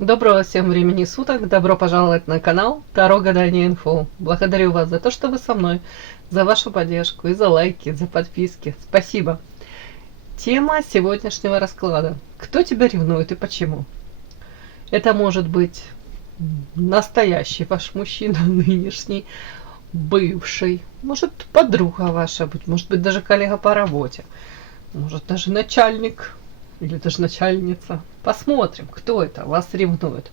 Доброго всем времени суток, добро пожаловать на канал Таро Гадание Инфо. Благодарю вас за то, что вы со мной, за вашу поддержку и за лайки, за подписки. Спасибо. Тема сегодняшнего расклада. Кто тебя ревнует и почему? Это может быть настоящий ваш мужчина, нынешний, бывший, может подруга ваша, может быть даже коллега по работе, может даже начальник или даже начальница. Посмотрим, кто это вас ревнует.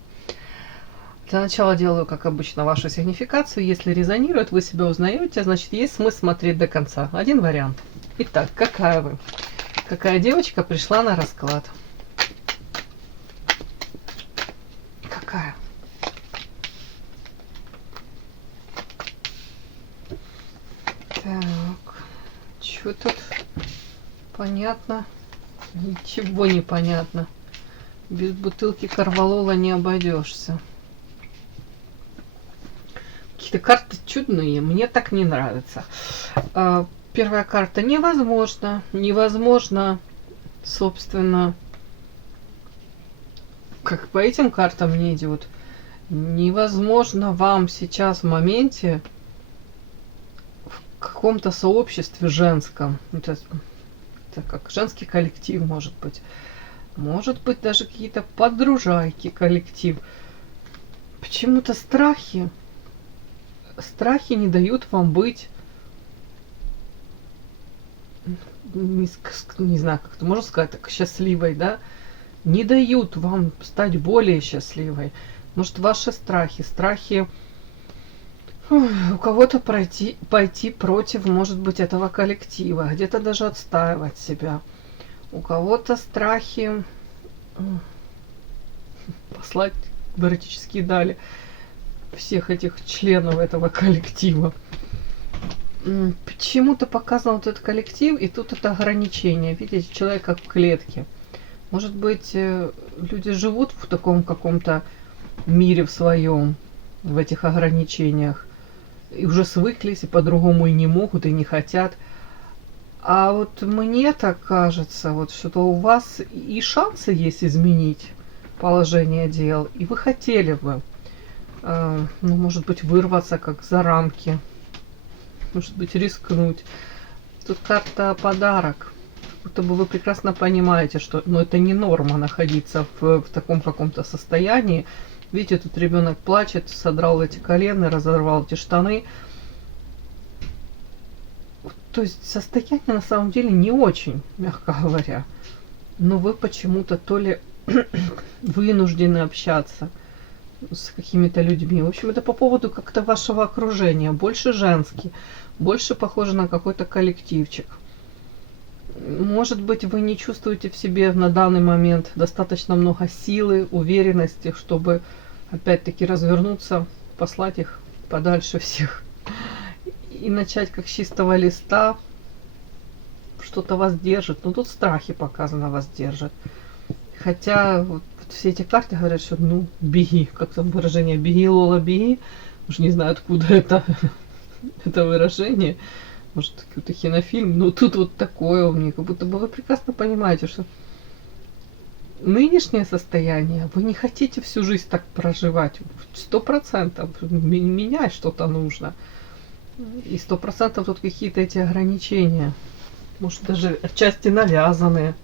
Для начала делаю, как обычно, вашу сигнификацию. Если резонирует, вы себя узнаете, значит, есть смысл смотреть до конца. Один вариант. Итак, какая вы? Какая девочка пришла на расклад? Какая? Так, что тут понятно? Ничего не понятно. Без бутылки корвалола не обойдешься. Какие-то карты чудные, мне так не нравится. Первая карта невозможно. Невозможно, собственно, как по этим картам мне идет. Невозможно вам сейчас в моменте в каком-то сообществе женском. Это как женский коллектив, может быть. Может быть, даже какие-то подружайки, коллектив. Почему-то страхи не дают вам быть, не знаю, как это можно сказать, так, счастливой, да? Не дают вам стать более счастливой. Может, ваши страхи у кого-то пойти против, может быть, этого коллектива, где-то даже отстаивать себя. У кого-то страхи послать в эротические дали всех этих членов этого коллектива. Почему-то показан вот этот коллектив, и тут это ограничение. Видите, человек как в клетке. Может быть, люди живут в таком каком-то мире в своем, в этих ограничениях, и уже свыклись, и по-другому и не могут, и не хотят. А вот мне так кажется, вот, что у вас и шансы есть изменить положение дел, и вы хотели бы, ну, может быть, вырваться как за рамки, может быть, рискнуть. Тут карта подарок. Будто бы вы прекрасно понимаете, что это не норма находиться в таком каком-то состоянии. Видите, тут ребенок плачет, содрал эти колена, разорвал эти штаны. То есть состояние на самом деле не очень, мягко говоря. Но вы почему-то то ли вынуждены общаться с какими-то людьми. В общем, это по поводу как-то вашего окружения. Больше женский, больше похоже на какой-то коллективчик. Может быть, вы не чувствуете в себе на данный момент достаточно много силы, уверенности, чтобы опять-таки развернуться, послать их подальше всех. И начать как с чистого листа, что-то вас держит. Ну, тут страхи показано вас держат. Хотя вот все эти карты говорят, что ну, беги. Как там выражение? Беги, Лола, беги. Уж не знаю, откуда это выражение. Может, какой-то кинофильм. Но тут вот такое у меня. Как будто бы вы прекрасно понимаете, что нынешнее состояние вы не хотите всю жизнь так проживать. 100%. Менять что-то нужно. И 100% тут какие-то эти ограничения. Может, даже отчасти навязанные.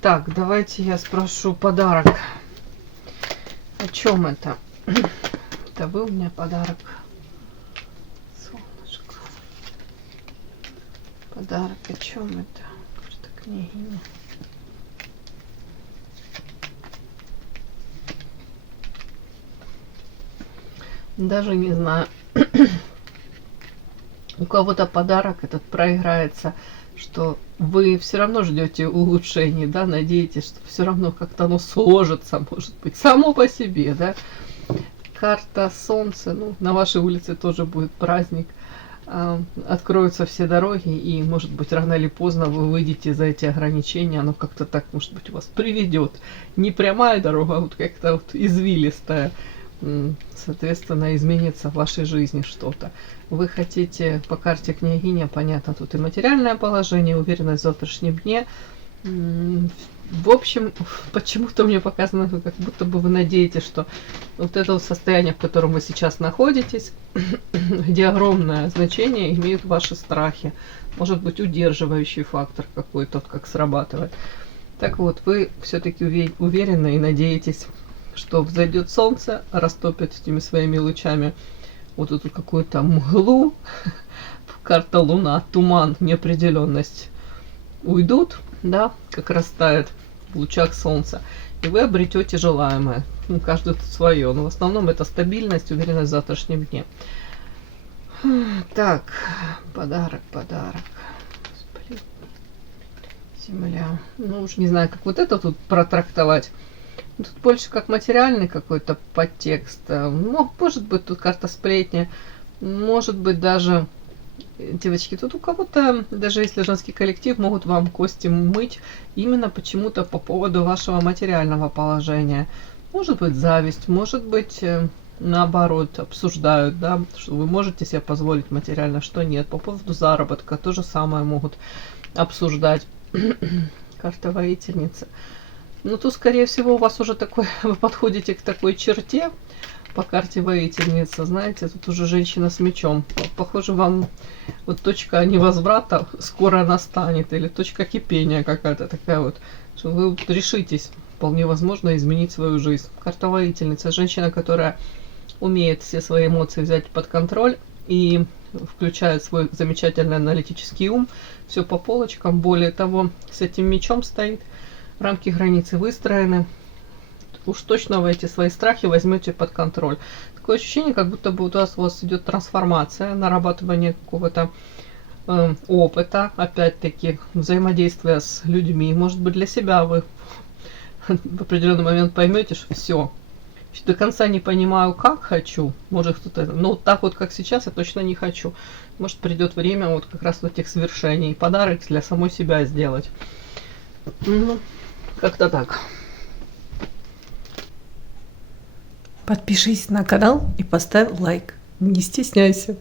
Так, давайте я спрошу подарок. О чем это? Это вы у меня подарок. Солнышко. Подарок о чем это? Карта княгиня. Даже не знаю. У кого-то подарок этот проиграется, что вы все равно ждете улучшений, да, надеетесь, что все равно как-то оно сложится, может быть, само по себе, да. Карта Солнца, ну, на вашей улице тоже будет праздник, откроются все дороги, и, может быть, рано или поздно вы выйдете за эти ограничения, оно как-то так, может быть, у вас приведет. Не прямая дорога, а вот как-то вот извилистая. Соответственно, изменится в вашей жизни что-то. Вы хотите по карте княгиня, понятно, тут и материальное положение, уверенность в завтрашнем дне, В общем, почему-то мне показано, как будто бы вы надеетесь, что вот это вот состояние, в котором вы сейчас находитесь, где огромное значение имеют ваши страхи. Может быть, удерживающий фактор какой-то, как срабатывает. Так вот, вы все-таки уверены и надеетесь, что взойдет солнце, растопит этими своими лучами вот эту какую-то мглу, карта Луна, туман, неопределенность уйдут, да, как растает в лучах солнца, и вы обретете желаемое. Ну, каждый тут свое, но в основном это стабильность, уверенность в завтрашнем дне. Так, подарок. Господи. Земля. Ну уж не знаю, как вот это тут протрактовать. Тут больше как материальный какой-то подтекст. Может быть, тут карта сплетни. Может быть, даже, девочки, тут у кого-то, даже если женский коллектив, могут вам кости мыть именно почему-то по поводу вашего материального положения. Может быть, зависть, может быть, наоборот, обсуждают, да, что вы можете себе позволить материально, что нет. По поводу заработка то же самое могут обсуждать. Карта воительницы. Ну, тут, скорее всего, у вас уже такой, вы подходите к такой черте по карте воительницы, знаете, тут уже женщина с мечом. Похоже, вам вот точка невозврата скоро настанет, или точка кипения какая-то такая вот, что вы решитесь, вполне возможно, изменить свою жизнь. Карта воительница, женщина, которая умеет все свои эмоции взять под контроль и включает свой замечательный аналитический ум, все по полочкам. Более того, с этим мечом стоит, рамки границы выстроены. Уж точно вы эти свои страхи возьмете под контроль. Такое ощущение, как будто бы у вас идет трансформация, нарабатывание какого-то опыта, опять-таки взаимодействия с людьми. Может быть, для себя вы в определенный момент поймете, что все, до конца не понимаю, как хочу. Может, кто-то, но вот так вот, как сейчас, я точно не хочу. Может, придет время вот как раз вот этих свершений. Подарок для самой себя сделать. Ну, как-то так. Подпишись на канал и поставь лайк. Не стесняйся.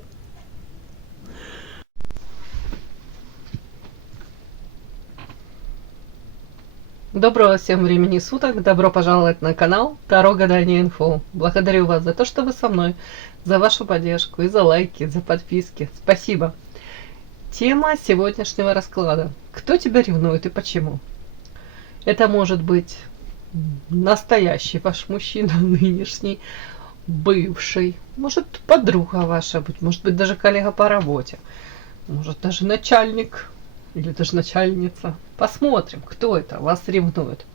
Доброго всем времени суток. Добро пожаловать на канал Таро Гадание Инфо. Благодарю вас за то, что вы со мной, за вашу поддержку и за лайки, за подписки. Спасибо. Тема сегодняшнего расклада. Кто тебя ревнует и почему? Это может быть настоящий ваш мужчина, нынешний, бывший, может подруга ваша быть, может быть даже коллега по работе, может даже начальник или даже начальница. Посмотрим, кто это вас ревнует.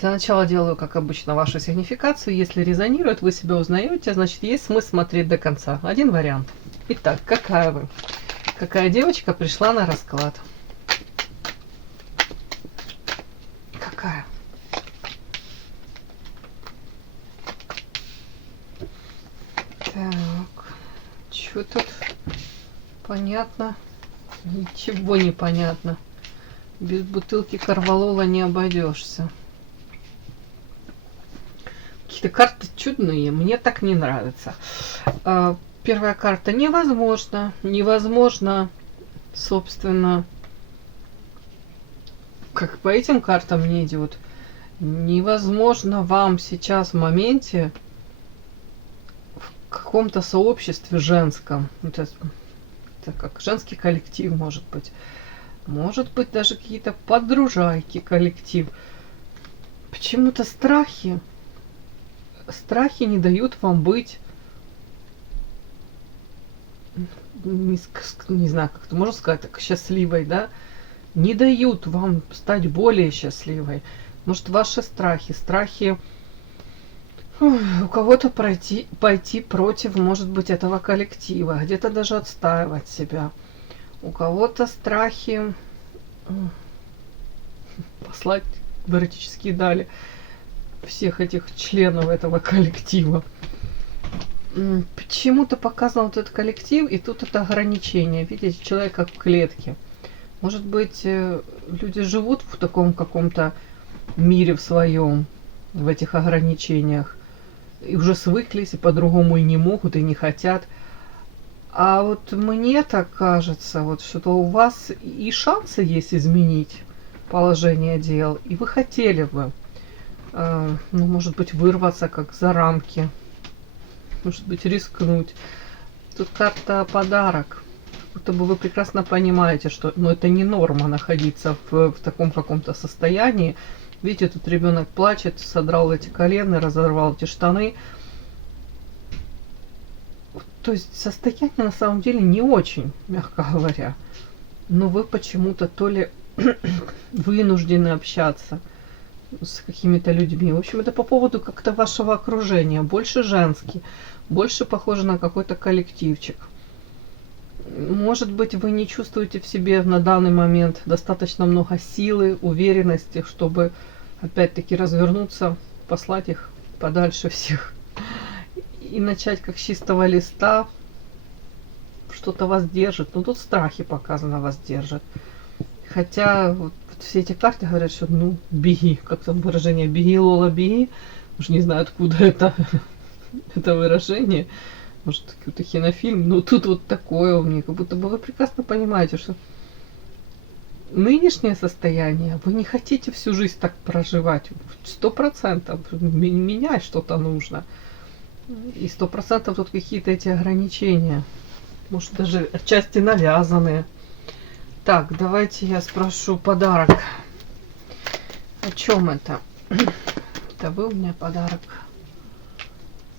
Для начала делаю, как обычно, вашу сигнификацию. Если резонирует, вы себя узнаете, значит, есть смысл смотреть до конца. Один вариант. Итак, какая вы? Какая девочка пришла на расклад? Какая? Так, что тут понятно? Ничего не понятно. Без бутылки корвалола не обойдешься. Какие-то карты чудные, мне так не нравится. Первая карта невозможно. Невозможно, собственно, как по этим картам мне идет. Невозможно вам сейчас в моменте в каком-то сообществе женском. Это как женский коллектив, может быть. Может быть, даже какие-то подружайки коллектив. Почему-то страхи не дают вам быть, не знаю, как это можно сказать, так, счастливой, да? Не дают вам стать более счастливой. Может, ваши страхи у кого-то пойти против, может быть, этого коллектива, где-то даже отстаивать себя. У кого-то страхи послать в эротические дали всех этих членов этого коллектива. Почему-то показан вот этот коллектив, и тут это ограничение. Видите, человек как в клетке. Может быть, люди живут в таком каком-то мире в своем, в этих ограничениях, и уже свыклись, и по-другому и не могут, и не хотят. А вот мне так кажется, вот, что у вас и шансы есть изменить положение дел, и вы хотели бы, ну, может быть, вырваться как за рамки, может быть, рискнуть. Тут карта подарок. Будто бы вы прекрасно понимаете, что ну, это не норма находиться в таком каком-то состоянии. Видите, тут ребенок плачет, содрал эти колена, разорвал эти штаны. То есть состояние на самом деле не очень, мягко говоря. Но вы почему-то то ли вынуждены общаться с какими-то людьми. В общем, это по поводу как-то вашего окружения. Больше женский, больше похоже на какой-то коллективчик. Может быть, вы не чувствуете в себе на данный момент достаточно много силы, уверенности, чтобы опять-таки развернуться, послать их подальше всех и начать как с чистого листа. Что-то вас держит. Ну, тут страхи показано вас держат. Хотя вот все эти карты говорят, что ну, беги. Как там выражение «беги, Лола, беги». Уж не знаю, откуда это выражение. Может, какой-то кинофильм. Но тут вот такое у меня. Как будто бы вы прекрасно понимаете, что нынешнее состояние вы не хотите всю жизнь так проживать. 100%. Менять что-то нужно. И 100% тут какие-то эти ограничения. Может, даже отчасти навязанные. Так, давайте я спрошу подарок. О чем это? Это вы у меня подарок.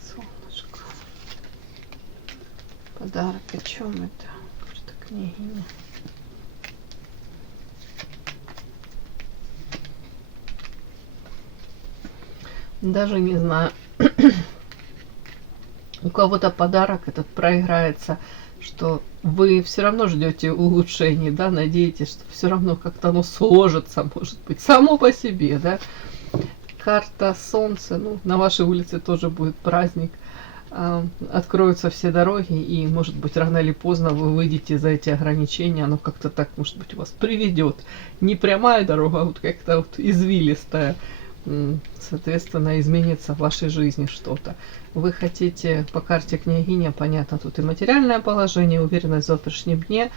Солнышко. Подарок о чем это? Что княгиня? Даже не знаю. У кого-то подарок этот проиграется, что вы все равно ждете улучшений, да, надеетесь, что все равно как-то оно сложится, может быть, само по себе, да. Карта Солнца, ну, на вашей улице тоже будет праздник, откроются все дороги, и, может быть, рано или поздно вы выйдете за эти ограничения, оно как-то так, может быть, вас приведет. Не прямая дорога, а вот как-то вот извилистая. Соответственно, изменится в вашей жизни что-то. Вы хотите по карте княгиня, понятно, тут и материальное положение, уверенность в завтрашнем дне.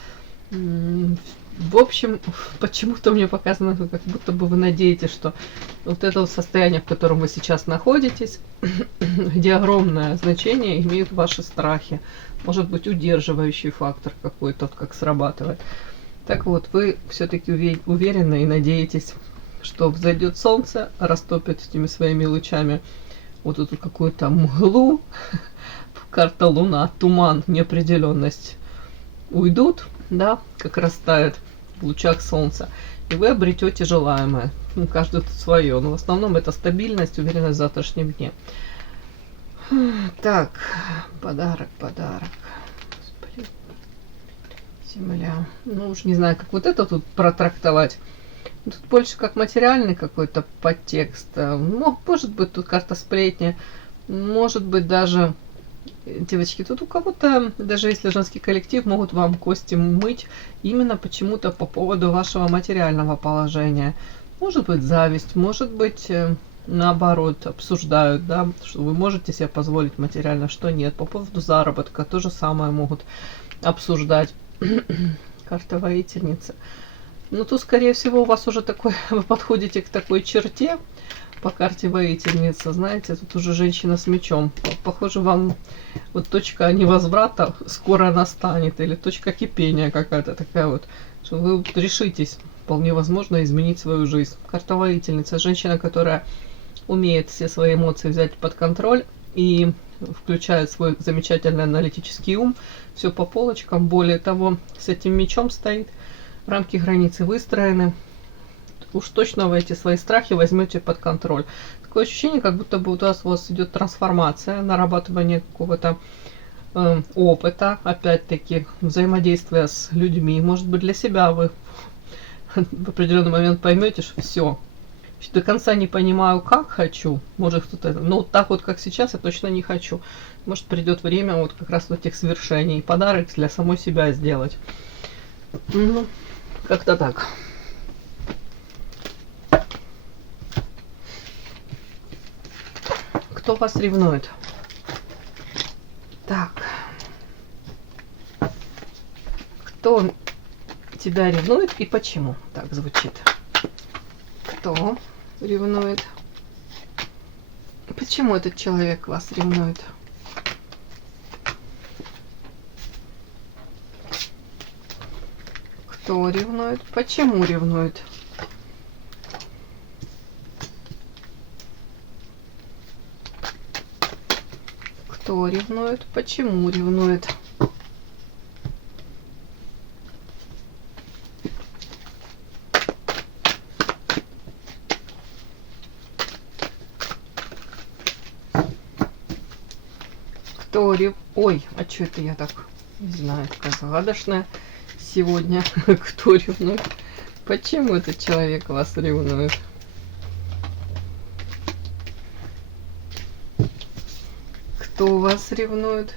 В общем, почему-то мне показано, как будто бы вы надеетесь, что вот это вот состояние, в котором вы сейчас находитесь, где огромное значение имеют ваши страхи. Может быть, удерживающий фактор какой-то, как срабатывает. Так вот, вы все-таки уверены и надеетесь, что взойдет солнце, растопит этими своими лучами вот эту какую-то мглу, карта Луна, туман, неопределенность уйдут, да, как растает в лучах солнца, и вы обретете желаемое. Ну, каждый тут свое, но в основном это стабильность, уверенность в завтрашнем дне. Так, подарок. Господи. Земля. Ну уж не знаю, как вот это тут протрактовать. Тут больше как материальный какой-то подтекст. Может быть, тут карта сплетни. Может быть, даже, девочки, тут у кого-то, даже если женский коллектив, могут вам кости мыть именно почему-то по поводу вашего материального положения. Может быть, зависть, может быть, наоборот, обсуждают, да, что вы можете себе позволить материально, что нет. По поводу заработка то же самое могут обсуждать. Карта воительницы. Ну, тут, скорее всего, у вас уже такой, вы подходите к такой черте по карте воительница, знаете, тут уже женщина с мечом. Похоже, вам вот точка невозврата скоро настанет, или точка кипения какая-то такая вот, что вы решитесь, вполне возможно, изменить свою жизнь. Карта воительница, женщина, которая умеет все свои эмоции взять под контроль и включает свой замечательный аналитический ум, все по полочкам, более того, с этим мечом стоит. Рамки границы выстроены. Уж точно вы эти свои страхи возьмете под контроль. Такое ощущение, как будто бы у вас идет трансформация, нарабатывание какого-то опыта, опять-таки взаимодействия с людьми. Может быть, для себя вы в определенный момент поймете, что все. До конца не понимаю, как хочу. Может, кто-то, но вот так вот, как сейчас, я точно не хочу. Может, придет время вот как раз вот этих свершений. Подарок для самой себя сделать. Ну, как-то так. Кто вас ревнует? Так. Кто тебя ревнует и почему? Так звучит. Кто ревнует? Почему этот человек вас ревнует? Кто ревнует? Почему ревнует? Кто ревнует? Почему ревнует? Кто рев... Ой, а что это я так, не знаю, такая загадочная сегодня. Кто ревнует? Почему этот человек вас ревнует? Кто вас ревнует?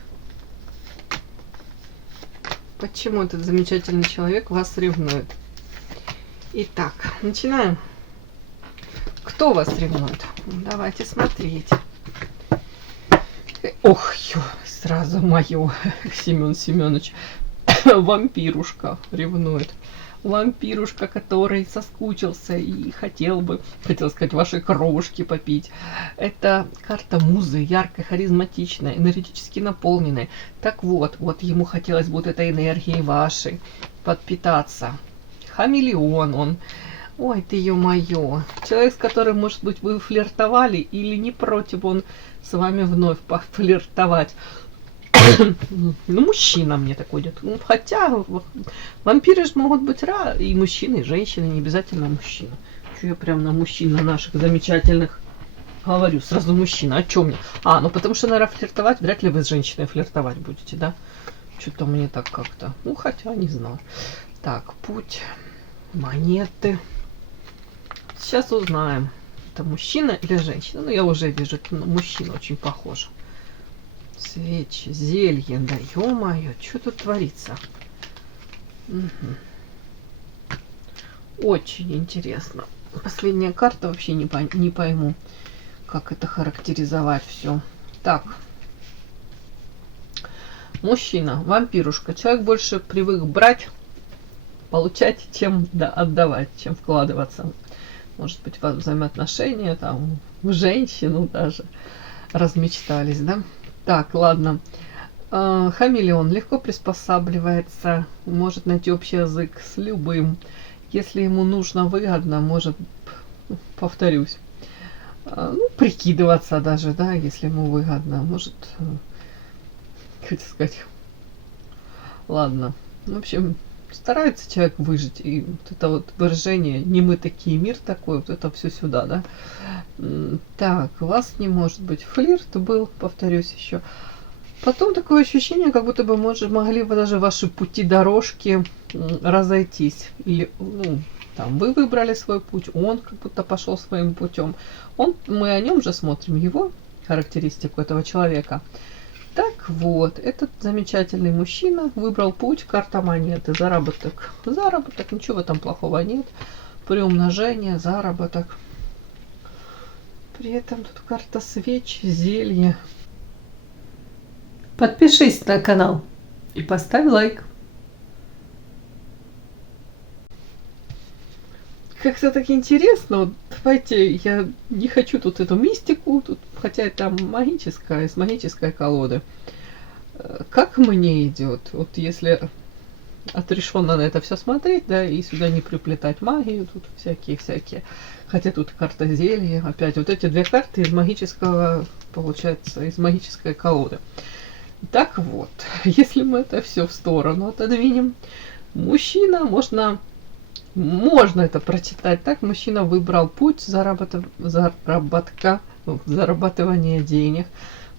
Почему этот замечательный человек вас ревнует? Итак, начинаем. Кто вас ревнует? Давайте смотреть. Ох, сразу мое, Семен Семенович. Вампирушка ревнует. Вампирушка, который соскучился и хотел сказать, ваши кровушки попить. Это карта музы, яркая, харизматичная, энергетически наполненная. Так вот ему хотелось вот этой энергией вашей подпитаться. Хамелеон он. Ой, ты ё-моё. Человек, с которым, может быть, вы флиртовали или не против он с вами вновь пофлиртовать. Ну, мужчина мне такой идет. Ну, хотя вампиры же могут быть и мужчины, и женщины, не обязательно мужчина. Что я прям на мужчин, на наших замечательных говорю, сразу мужчина. О чем мне? Ну потому что, наверное, флиртовать, вряд ли вы с женщиной флиртовать будете, да? Что-то мне так как-то. Ну, хотя, не знаю. Так, путь, монеты. Сейчас узнаем, это мужчина или женщина. Ну, я уже вижу, это мужчина очень похож. Свечи, зелье, да ё-моё, что тут творится? Угу. Очень интересно. Последняя карта, вообще не пойму, как это характеризовать все. Так. Мужчина, вампирушка. Человек больше привык брать, получать, чем отдавать, чем вкладываться. Может быть, во взаимоотношения, там, в женщину даже размечтались, да? Так, ладно. Хамелеон легко приспосабливается, может найти общий язык с любым. Если ему нужно выгодно, может, повторюсь, прикидываться даже, да, если ему выгодно. Может, как сказать, ладно. В общем, старается человек выжить. И вот это вот выражение «не мы такие, мир такой», вот это все сюда, да. Так, у вас не может быть. Флирт был, повторюсь еще. Потом такое ощущение, как будто бы могли бы даже ваши пути, дорожки разойтись. Или, там, вы выбрали свой путь, он как будто пошел своим путем. Мы о нем же смотрим, его характеристику этого человека. Так вот, этот замечательный мужчина выбрал путь, карта монеты, заработок. Заработок, ничего там плохого нет. Приумножение, заработок. При этом тут карта свеч, зелье. Подпишись на канал и поставь лайк. Как-то так интересно. Вот, давайте, я не хочу тут эту мистику, хотя это магическая, из магической колоды. Как мне идет? Вот если отрешенно на это все смотреть, да, и сюда не приплетать магию, тут всякие. Хотя тут карта зелья, опять вот эти две карты из магического, получается, из магической колоды. Так вот, если мы это все в сторону отодвинем, мужчина, можно это прочитать так, мужчина выбрал путь зарабатывания денег.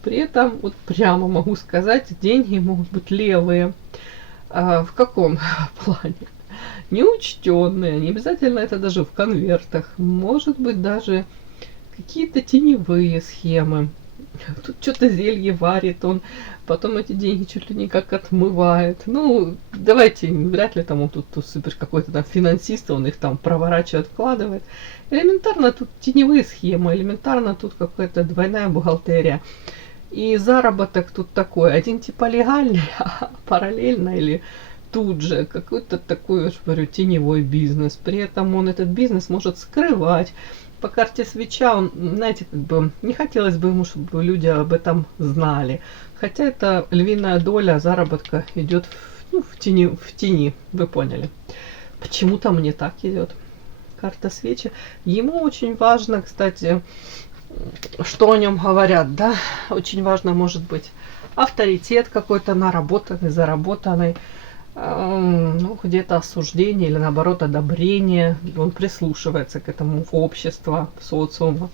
При этом, вот прямо могу сказать, деньги могут быть левые. В каком плане? Неучтенные, не обязательно это даже в конвертах. Может быть даже какие-то теневые схемы. Тут что-то зелье варит он, потом эти деньги чуть ли не как отмывает. Ну, давайте, вряд ли там он тут супер какой-то там финансист, он их там проворачивает, вкладывает. Элементарно тут теневые схемы, элементарно тут какая-то двойная бухгалтерия. И заработок тут такой, один типа легальный, а параллельно или тут же какой-то такой, я же говорю, теневой бизнес. При этом он этот бизнес может скрывать. По карте свеча он, знаете, как бы не хотелось бы ему, чтобы люди об этом знали. Хотя это львиная доля заработка идет в тени, вы поняли. Почему-то мне так идет. Карта свечи. Ему очень важно, кстати, что о нем говорят, да, очень важно может быть авторитет какой-то наработанный, заработанный, ну, где-то осуждение или наоборот одобрение, он прислушивается к этому в общество, в социум.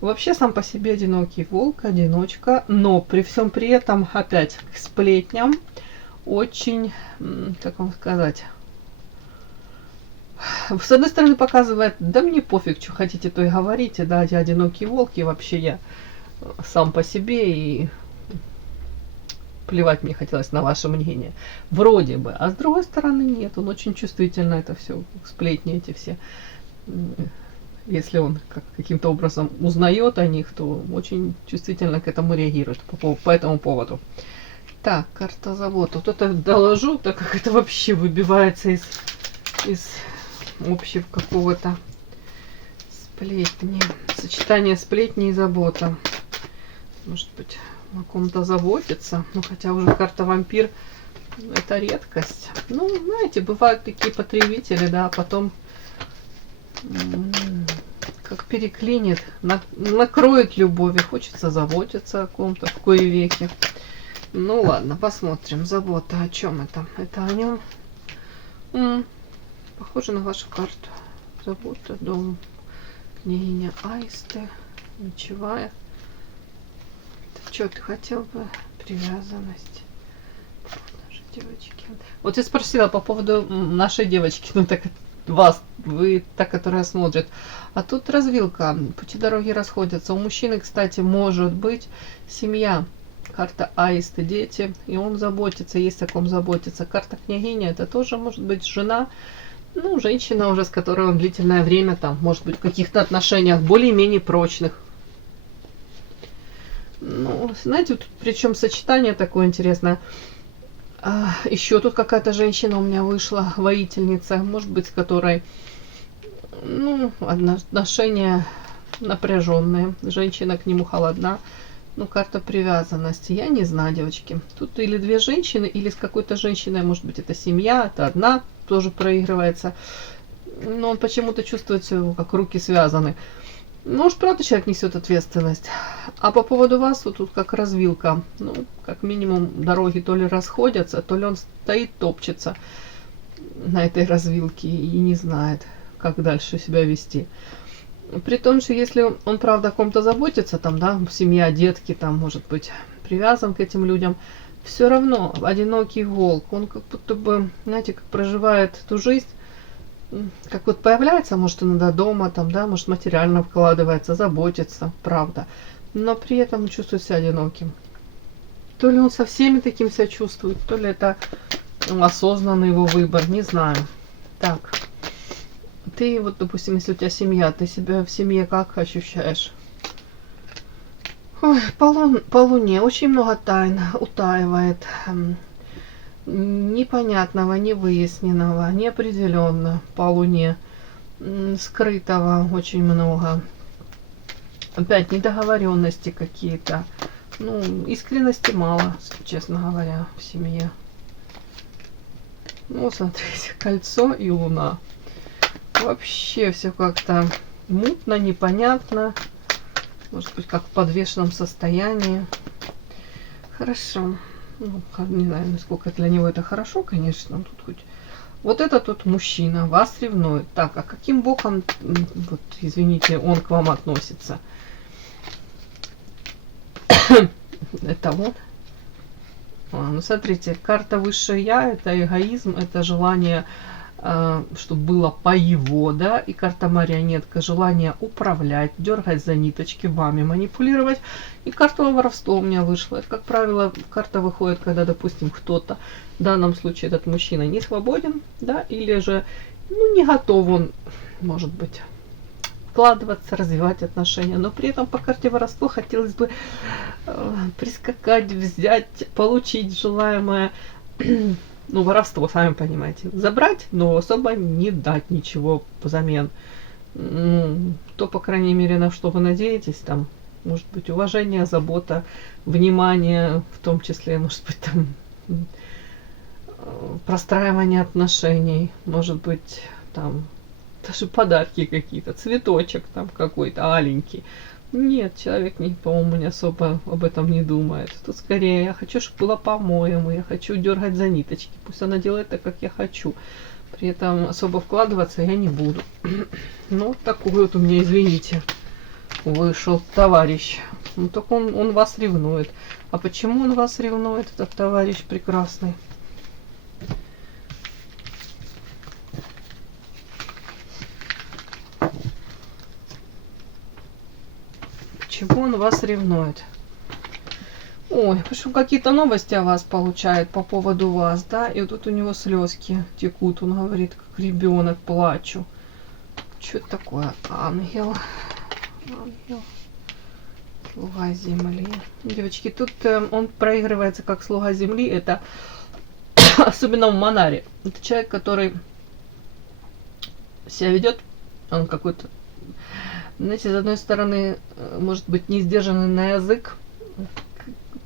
Вообще сам по себе одинокий волк, одиночка, но при всем при этом опять к сплетням очень, как вам сказать, с одной стороны показывает, да мне пофиг, что хотите, то и говорите, да, я одинокий волк, и вообще я сам по себе, и плевать мне хотелось на ваше мнение. Вроде бы. А с другой стороны нет, он очень чувствительно это все, сплетни эти все. Если он каким-то образом узнает о них, то очень чувствительно к этому реагирует по этому поводу. Так, карта завод. Вот это доложу, так как это вообще выбивается из общего какого-то сплетни. Сочетание сплетни и забота. Может быть, о ком-то заботиться. Ну, хотя уже карта вампир это редкость. Ну, знаете, бывают такие потребители, да, а потом как переклинит, накроет любовь, хочется заботиться о ком-то в кои веки. Ну ладно, посмотрим. Забота, о чем это? Это о нем. Похоже на вашу карту. Забота, дом, княгиня Аисты, ночевая. Что ты хотел бы? Привязанность. Нашей девочки. Вот я спросила по поводу нашей девочки, ну так вас, вы та, которая смотрит. А тут развилка. Пути дороги расходятся. У мужчины, кстати, может быть семья. Карта Аисты, дети, и он заботится, есть о ком заботиться. Карта княгиня, это тоже может быть жена, ну, женщина уже, с которой он длительное время там, может быть, в каких-то отношениях более-менее прочных. Ну, знаете, тут причем сочетание такое интересное. Еще тут какая-то женщина у меня вышла, воительница, может быть, с которой, ну, отношения напряженные. Женщина к нему холодна. Ну, карта привязанности. Я не знаю, девочки. Тут или две женщины, или с какой-то женщиной, может быть, это семья, это одна, тоже проигрывается. Но он почему-то чувствует все, как руки связаны. Может, правда, человек несет ответственность. А по поводу вас, вот тут как развилка. Ну, как минимум, дороги то ли расходятся, то ли он стоит, топчется на этой развилке и не знает, как дальше себя вести. При том, что если он, правда, о ком-то заботится, там, да, семья, детки, там, может быть, привязан к этим людям, все равно одинокий волк, он как будто бы, знаете, как проживает эту жизнь, как вот появляется, может, иногда дома, там, да, может, материально вкладывается, заботится, правда, но при этом чувствует себя одиноким. То ли он со всеми таким себя чувствует, то ли это осознанный его выбор, не знаю. Так. Ты вот, допустим, если у тебя семья, ты себя в семье как ощущаешь? Ой, по луне очень много тайн утаивает. Непонятного, невыясненного, неопределенно по луне. Скрытого очень много. Опять недоговоренности какие-то. Ну, искренности мало, честно говоря, в семье. Ну, смотрите, кольцо и луна. Вообще все как-то мутно, непонятно. Может быть, как в подвешенном состоянии. Хорошо. Ну, не знаю, насколько для него это хорошо, конечно. Тут хоть... Вот это тут мужчина, вас ревнует. Так, а каким боком, вот, извините, он к вам относится? Это вот. Ну, смотрите, карта высшее я, это эгоизм, это желание, чтобы было по его, да, и карта марионетка, желание управлять, дергать за ниточки, вами манипулировать, и карта воровства у меня вышла. Это, как правило, карта выходит, когда, допустим, кто-то, в данном случае этот мужчина, не свободен, да, или же, ну, не готов он, может быть, вкладываться, развивать отношения, но при этом по карте воровства хотелось бы прискакать, взять, получить желаемое. Ну, воровство, сами понимаете. Забрать, но особо не дать ничего взамен. Ну, то, по крайней мере, на что вы надеетесь, там, может быть, уважение, забота, внимание, в том числе, может быть, там, простраивание отношений, может быть, там, даже подарки какие-то, цветочек там какой-то аленький. Нет, человек, не, по-моему, не особо об этом не думает. Тут скорее, я хочу, чтобы было по-моему, я хочу дергать за ниточки. Пусть она делает так, как я хочу. При этом особо вкладываться я не буду. Ну, такой вот у меня, извините, вышел товарищ. Ну, только он вас ревнует. А почему он вас ревнует, этот товарищ прекрасный? Почему он вас ревнует? Ой, потому что какие-то новости о вас получает по поводу вас, да? И вот тут у него слезки текут. Он говорит, как ребенок, плачу. Что это такое? Ангел. Ангел. Слуга земли. Девочки, тут он проигрывается как слуга земли. Это особенно в Манаре. Это человек, который себя ведет, он какой-то, знаете, с одной стороны, может быть, не сдержанный на язык,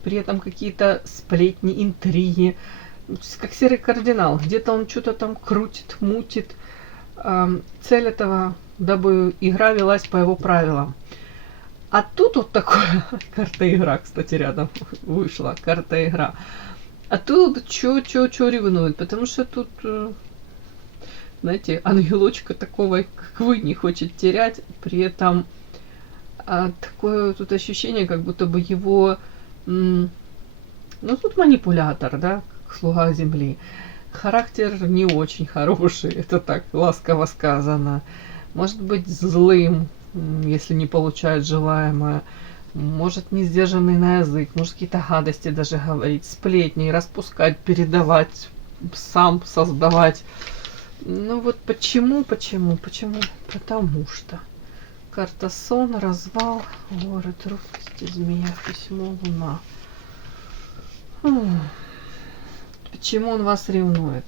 при этом какие-то сплетни, интриги, как серый кардинал. Где-то он что-то там крутит, мутит. Цель этого, дабы игра велась по его правилам. А тут вот такое, карта-игра, кстати, рядом вышла, карта-игра. А тут чё ревнует, потому что тут, знаете, ангелочка такого, как вы, не хочет терять, при этом такое тут ощущение, как будто бы его, ну тут манипулятор, да, как слуга земли. Характер не очень хороший, это так ласково сказано. Может быть злым, если не получает желаемое. Может не сдержанный на язык, может какие-то гадости даже говорить, сплетни распускать, передавать, сам создавать. Ну вот почему? Потому что карта сон, развал, горы, трудности, змея, письмо, луна. Почему он вас ревнует?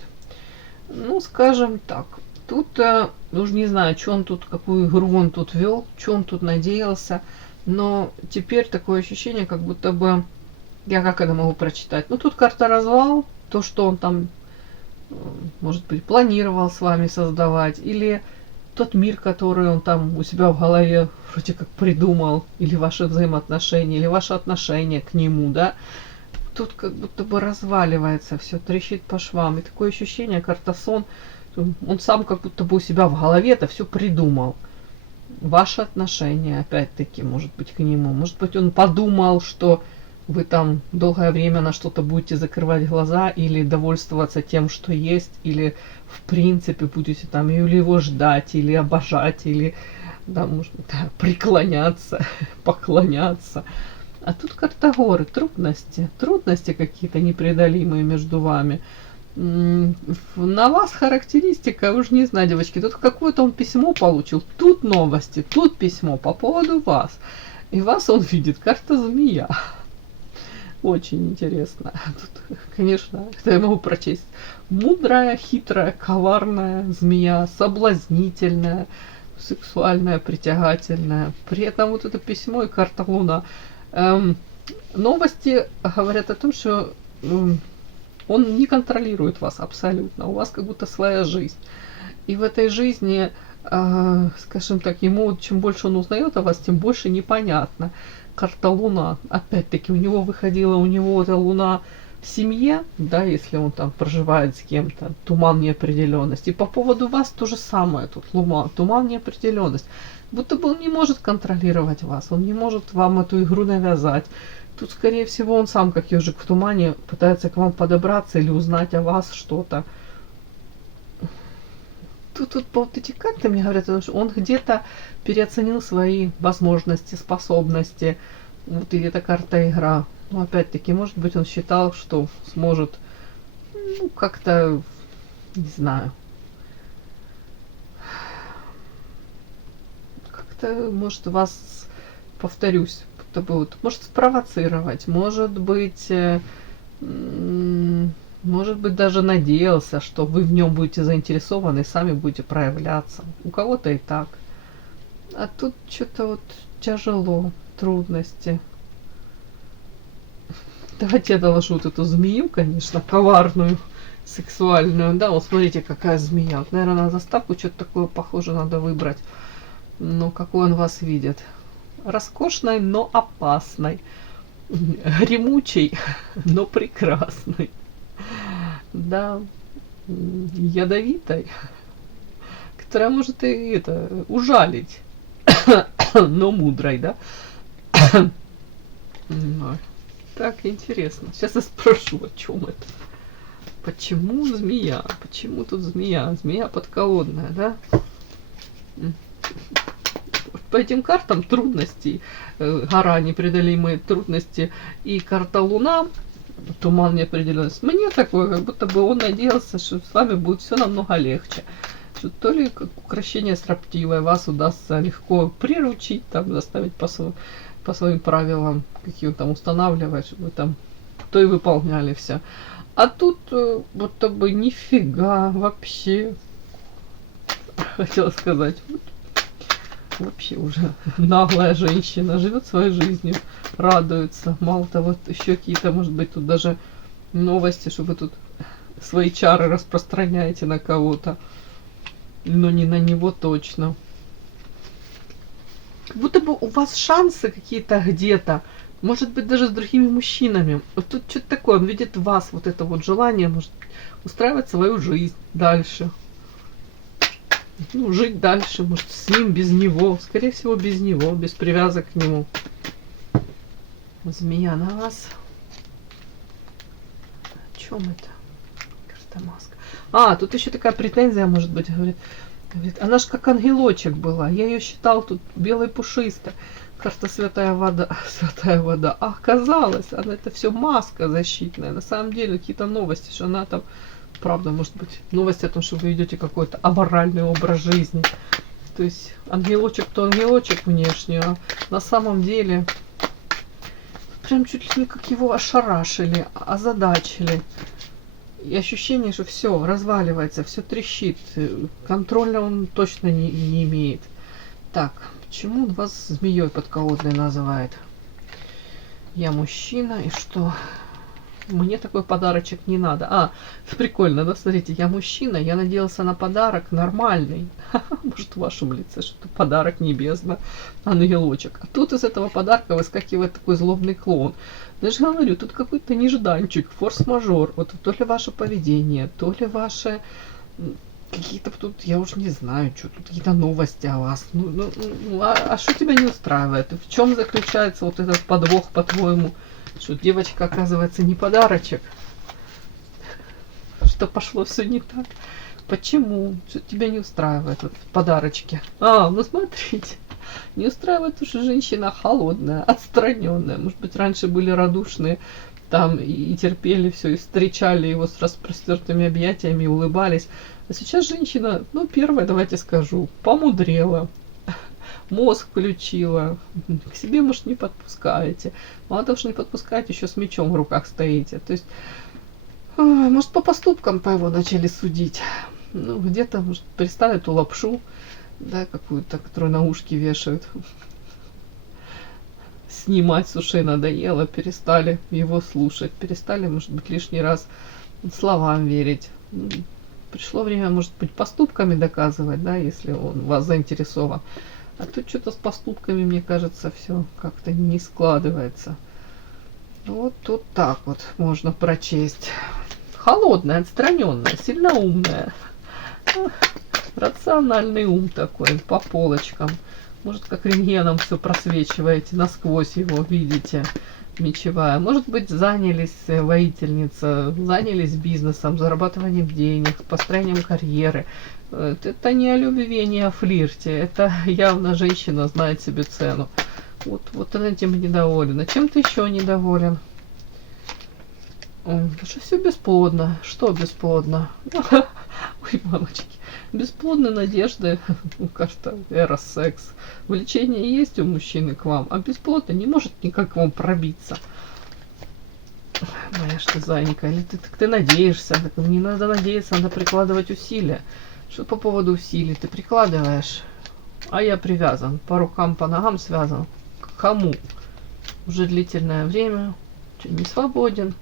Ну, скажем так, тут, уж не знаю, что он тут, какую игру он тут вел, что он тут надеялся, но теперь такое ощущение, как будто бы, я как это могу прочитать? Ну, тут карта развал, то, что он там, может быть, планировал с вами создавать, или тот мир, который он там у себя в голове вроде как придумал, или ваши взаимоотношения, или ваше отношение к нему, да, тут как будто бы разваливается, все трещит по швам. И такое ощущение, карта сон, он сам как будто бы у себя в голове это все придумал. Ваши отношения, опять-таки, может быть, к нему. Может быть, он подумал, что вы там долгое время на что-то будете закрывать глаза или довольствоваться тем, что есть, или в принципе будете там или его ждать, или обожать, или да, может быть, да, преклоняться, поклоняться. А тут карта горы, трудности какие-то непреодолимые между вами. На вас характеристика, уж не знаю, девочки, тут какое-то он письмо получил, тут новости, тут письмо по поводу вас. И вас он видит, карта змея. Очень интересно. Тут, конечно, это я могу прочесть. Мудрая, хитрая, коварная змея, соблазнительная, сексуальная, притягательная. При этом вот это письмо и карта луна. Новости говорят о том, что он не контролирует вас абсолютно. У вас как будто своя жизнь. И в этой жизни, скажем так, ему чем больше он узнает о вас, тем больше непонятно. Карта Луна, опять-таки, у него эта Луна в семье, да, если он там проживает с кем-то, туман неопределенности. И по поводу вас то же самое тут, Луна, туман неопределенность. Будто бы он не может контролировать вас, он не может вам эту игру навязать. Тут, скорее всего, он сам, как ежик в тумане, пытается к вам подобраться или узнать о вас что-то. Тут вот эти карты мне говорят, что он где-то переоценил свои возможности, способности. Вот и эта карта игра. Но опять-таки, может быть, он считал, что сможет, ну, как-то, не знаю, как-то, может, вас, повторюсь, вот, может спровоцировать, может быть, Может быть, даже надеялся, что вы в нем будете заинтересованы и сами будете проявляться. У кого-то и так. А тут что-то вот тяжело, трудности. Давайте я доложу вот эту змею, конечно, коварную, сексуальную. Да, вот смотрите, какая змея. Вот, наверное, на заставку что-то такое похоже надо выбрать. Но какой он вас видит? Роскошной, но опасной. Гремучей, но прекрасной. Да, ядовитой, которая может и это ужалить, но мудрой, да? Ой, так интересно. Сейчас я спрошу, о чем это. Почему змея? Почему тут змея? Змея подколодная, да? По этим картам трудностей, гора непреодолимые трудности и карта Луна, туман неопределенность. Мне такое, как будто бы он надеялся, что с вами будет все намного легче. Что то ли как укрощение строптивое вас удастся легко приручить, там, заставить по своим правилам, какие он там устанавливает, чтобы вы там то и выполняли все. А тут будто бы нифига вообще. Хотела сказать, вообще уже наглая женщина, живет своей жизнью, радуется. Мало того, еще какие-то, может быть, тут даже новости, что вы тут свои чары распространяете на кого-то. Но не на него точно. Как будто бы у вас шансы какие-то где-то. Может быть, даже с другими мужчинами. Вот тут что-то такое. Он видит в вас вот это вот желание, может, устраивать свою жизнь дальше. Ну, жить дальше, может, с ним, без него. Скорее всего, без него, без привязок к нему. Змея на вас. О чем это? Карта маска. А, тут еще такая претензия, может быть, говорит, она ж как ангелочек была. Я ее считал тут белой пушистой. Карта святая вода. Святая вода. А оказалось, она это все маска защитная. На самом деле, какие-то новости, что она там... Правда, может быть, новость о том, что вы ведете какой-то аморальный образ жизни. То есть ангелочек то ангелочек внешне, а на самом деле прям чуть ли не как его ошарашили, озадачили. И ощущение, что все разваливается, все трещит. Контроля он точно не имеет. Так, почему он вас змеей подколодной называет? Я мужчина, и что... Мне такой подарочек не надо. А, прикольно, да, смотрите, я мужчина, я надеялся на подарок нормальный. Может, в вашем лице что-то подарок небесно, ангелочек. А тут из этого подарка выскакивает такой злобный клоун. Я же говорю, тут какой-то нежданчик, форс-мажор. Вот то ли ваше поведение, то ли ваши какие-то тут, я уж не знаю, что тут какие-то новости о вас. А что тебя не устраивает? В чем заключается вот этот подвох, по-твоему? Что девочка, оказывается, не подарочек. Что пошло все не так. Почему? Что тебя не устраивает вот, в подарочке? А, ну смотрите. Не устраивает уже женщина холодная, отстраненная. Может быть, раньше были радушные там и терпели все, и встречали его с распростертыми объятиями, и улыбались. А сейчас женщина, ну, первая, давайте скажу, помудрела. Мозг включила, к себе, может, не подпускаете. Мало того, что не подпускаете, еще с мечом в руках стоите. То есть, может, по поступкам по его начали судить. Ну, где-то, может, перестали эту лапшу, да, какую-то, которую на ушки вешают, снимать с ушей надоело, перестали его слушать, перестали, может быть, лишний раз словам верить. Пришло время, может быть, поступками доказывать, да, если он вас заинтересован. А тут что-то с поступками, мне кажется, все как-то не складывается. Вот тут так вот можно прочесть. Холодная, отстраненная, сильно умная. Рациональный ум такой, по полочкам. Может, как рентгеном все просвечиваете, насквозь его видите, мечевая. Может быть, занялись, воительница, занялись бизнесом, зарабатыванием денег, построением карьеры. Это не о любви, не о флирте. Это явно женщина знает себе цену. Вот он этим недоволен. А чем ты еще недоволен? Что все бесплодно. Что бесплодно? Ой, мамочки. Бесплодные надежды. Карта эра, секс. Влечение есть у мужчины к вам, а бесплодно не может никак к вам пробиться. Моя что зайка, или ты надеешься? Так не надо надеяться, надо прикладывать усилия. Что по поводу усилий? Ты прикладываешь, а я привязан. По рукам, по ногам связан. К кому? Уже длительное время. Что, не свободен?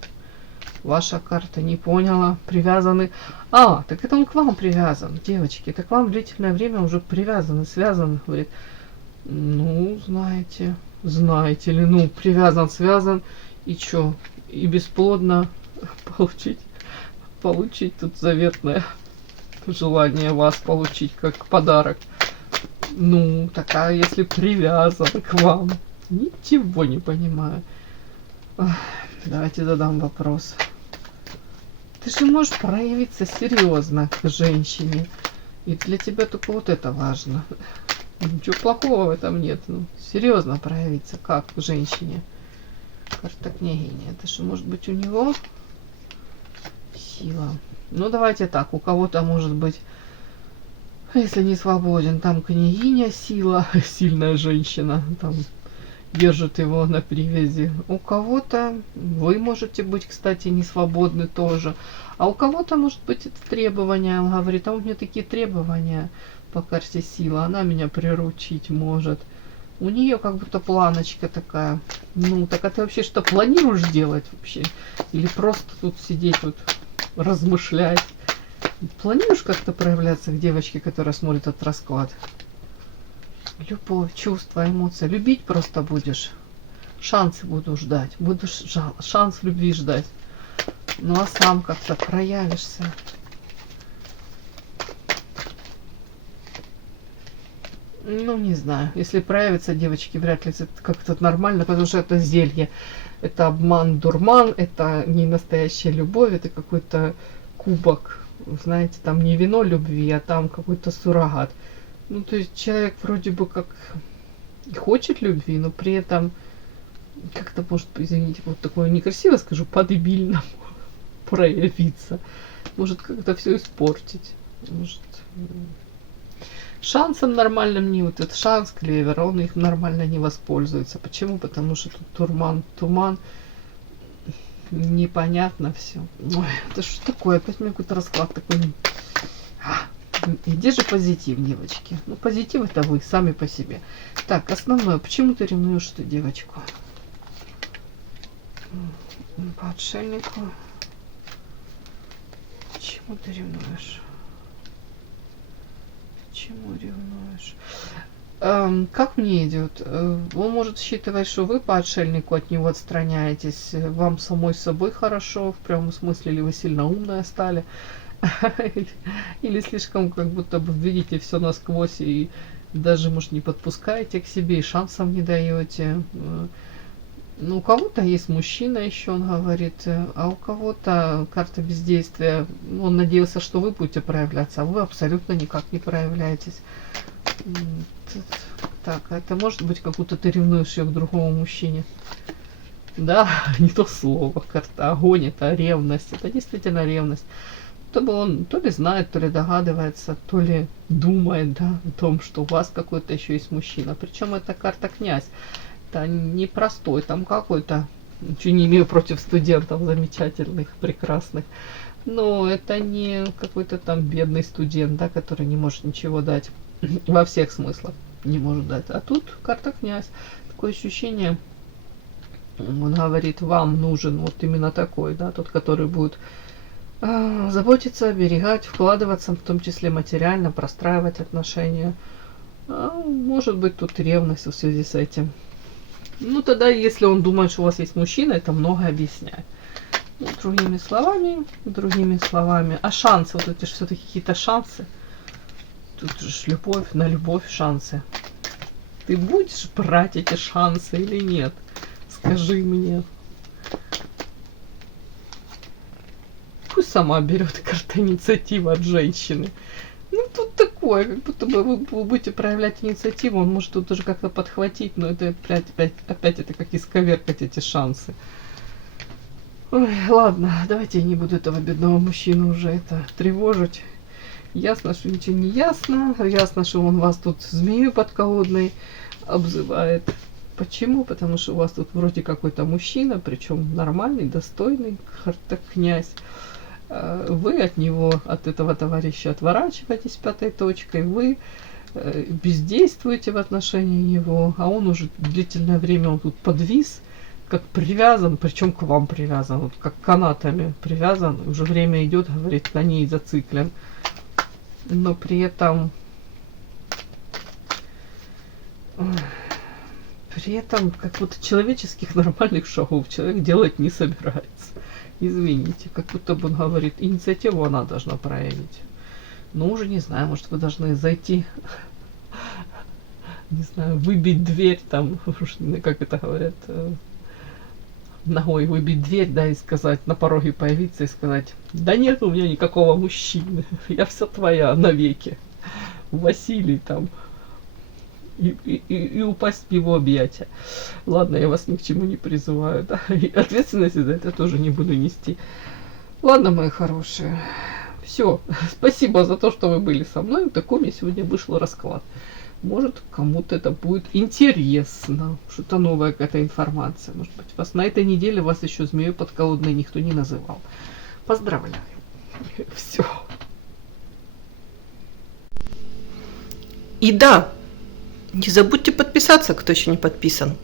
Ваша карта не поняла. Привязаны. А, так это он к вам привязан, девочки. Это к вам длительное время уже привязаны, связан. Говорит, ну, знаете ли, ну, привязан, связан. И чё? И бесплодно получить тут заветное желание вас получить как подарок. Ну, такая, если привязан к вам. Ничего не понимаю. Ах, давайте задам вопрос. Ты же можешь проявиться серьезно к женщине. И для тебя только вот это важно. Ничего плохого в этом нет. Ну, серьезно проявиться как к женщине. Карта княгиня. Это же может быть у него сила. Ну, давайте так. У кого-то может быть, если не свободен, там княгиня сила, сильная женщина, там держит его на привязи. У кого-то вы можете быть, кстати, не свободны тоже. А у кого-то может быть это требование. Он говорит, а у меня такие требования по карте сила. Она меня приручить может. У нее как будто планочка такая. Ну, так а ты вообще что планируешь делать вообще? Или просто тут сидеть вот размышлять? Планируешь как-то проявляться к девочке, которая смотрит этот расклад? Любовь, чувства, эмоции. Любить просто будешь. Шансы буду ждать. Будешь шанс любви ждать. Ну а сам как-то проявишься. Ну, не знаю. Если проявится, девочки, вряд ли это как-то нормально, потому что это зелье. Это обман, дурман, это не настоящая любовь, это какой-то кубок. Знаете, там не вино любви, а там какой-то суррогат. Ну, то есть человек вроде бы как и хочет любви, но при этом как-то может, извините, вот такое некрасиво скажу, по-дебильному проявиться. Может как-то все испортить. Может, шансом нормальным не вот этот шанс клевер, он их нормально не воспользуется. Почему? Потому что тут туман, непонятно все. Ой, это что такое? Опять у меня какой-то расклад такой. Где же позитив, девочки? Ну, позитив это вы, сами по себе. Так, основное. Почему ты ревнуешь эту девочку? По отшельнику. Почему ты ревнуешь? Почему ревнуешь? Как мне идет? Он может считывать, что вы по отшельнику от него отстраняетесь. Вам самой собой хорошо, в прямом смысле, или вы сильно умная стали. Или слишком как будто бы видите все насквозь и даже, может, не подпускаете к себе и шансов не даете. Ну, у кого-то есть мужчина еще, он говорит, а у кого-то карта бездействия. Он надеялся, что вы будете проявляться, а вы абсолютно никак не проявляетесь. Так, это может быть как будто ты ревнуешь ее к другому мужчине. Да, не то слово, карта огонь, это ревность, это действительно ревность. Чтобы он то ли знает, то ли догадывается, то ли думает, да, о том, что у вас какой-то еще есть мужчина. Причем это карта князь. Это непростой, там какой-то, ничего не имею против студентов замечательных, прекрасных. Но это не какой-то там бедный студент, да, который не может ничего дать. Во всех смыслах не может дать. А тут карта князь. Такое ощущение, он говорит, вам нужен вот именно такой, да, тот, который будет заботиться, оберегать, вкладываться, в том числе материально, простраивать отношения. Может быть, тут ревность в связи с этим. Ну, тогда, если он думает, что у вас есть мужчина, это многое объясняет. Ну, другими словами. А шансы, вот эти же все-таки какие-то шансы. Тут же любовь, шансы. Ты будешь брать эти шансы или нет? Скажи мне. Пусть сама берет карта инициатива от женщины. Ну, тут такое, как будто бы вы будете проявлять инициативу, он может тут уже как-то подхватить, но это опять это как исковеркать эти шансы. Ой, ладно, давайте я не буду этого бедного мужчину уже это тревожить. Ясно, что ничего не ясно. Ясно, что он вас тут змею подколодной обзывает. Почему? Потому что у вас тут вроде какой-то мужчина, причем нормальный, достойный, так князь. Вы от него, от этого товарища отворачиваетесь пятой точкой, вы бездействуете в отношении него, а он уже длительное время он тут подвис, как привязан, причем к вам привязан, вот как канатами привязан, уже время идет, говорит, на ней зациклен. Но при этом как будто человеческих нормальных шагов человек делать не собирается. Извините, как будто бы он говорит, инициативу она должна проявить. Ну, уже не знаю, может, вы должны зайти, не знаю, выбить дверь, там, как это говорят, ногой выбить дверь, да, и сказать, на пороге появиться и сказать, да нет у меня никакого мужчины, я вся твоя навеки, Василий там, и упасть в его объятия. Ладно, я вас ни к чему не призываю, да, и ответственности за это тоже не буду нести. Ладно, мои хорошие, все, спасибо за то, что вы были со мной, такой мне сегодня вышел расклад. Может, кому-то это будет интересно, что-то новая какая-то информация. Может быть, вас на этой неделе вас еще змеей подколодной никто не называл. Поздравляю. Все. И да, не забудьте подписаться, кто еще не подписан.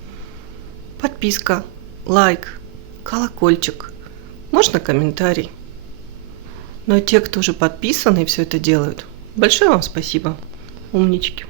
Подписка, лайк, колокольчик, можно комментарий. Но те, кто уже подписаны и все это делают, большое вам спасибо. Умнички.